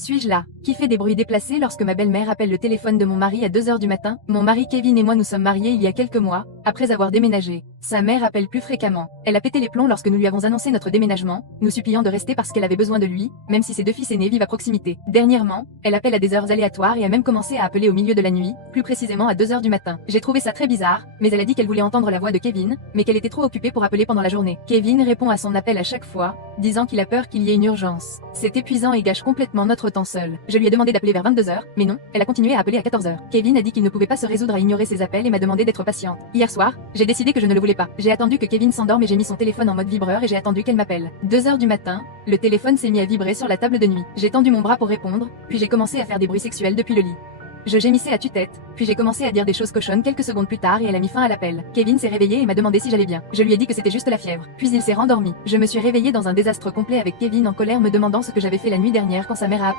Suis-je là, qui fait des bruits déplacés lorsque ma belle-mère appelle le téléphone de mon mari à 2 heures du matin? Mon mari Kevin et moi nous sommes mariés il y a quelques mois, après avoir déménagé. Sa mère appelle plus fréquemment. Elle a pété les plombs lorsque nous lui avons annoncé notre déménagement, nous suppliant de rester parce qu'elle avait besoin de lui, même si ses 2 fils aînés vivent à proximité. Dernièrement, elle appelle à des heures aléatoires et a même commencé à appeler au milieu de la nuit, plus précisément à 2 heures du matin. J'ai trouvé ça très bizarre, mais elle a dit qu'elle voulait entendre la voix de Kevin, mais qu'elle était trop occupée pour appeler pendant la journée. Kevin répond à son appel à chaque fois, disant qu'il a peur qu'il y ait une urgence. C'est épuisant et gâche complètement notre temps seul. Je lui ai demandé d'appeler vers 22 heures, mais non, elle a continué à appeler à 14 heures. Kevin a dit qu'il ne pouvait pas se résoudre à ignorer ses appels et m'a demandé d'être patiente. Hier soir, j'ai décidé que je ne le voulais pas. J'ai attendu que Kevin s'endorme et j'ai mis son téléphone en mode vibreur et j'ai attendu qu'elle m'appelle. 2 heures du matin, le téléphone s'est mis à vibrer sur la table de nuit. J'ai tendu mon bras pour répondre, puis j'ai commencé à faire des bruits sexuels depuis le lit. Je gémissais à tue-tête, puis j'ai commencé à dire des choses cochonnes quelques secondes plus tard et elle a mis fin à l'appel. Kevin s'est réveillé et m'a demandé si j'allais bien. Je lui ai dit que c'était juste la fièvre. Puis il s'est rendormi. Je me suis réveillée dans un désastre complet avec Kevin en colère me demandant ce que j'avais fait la nuit dernière quand sa mère a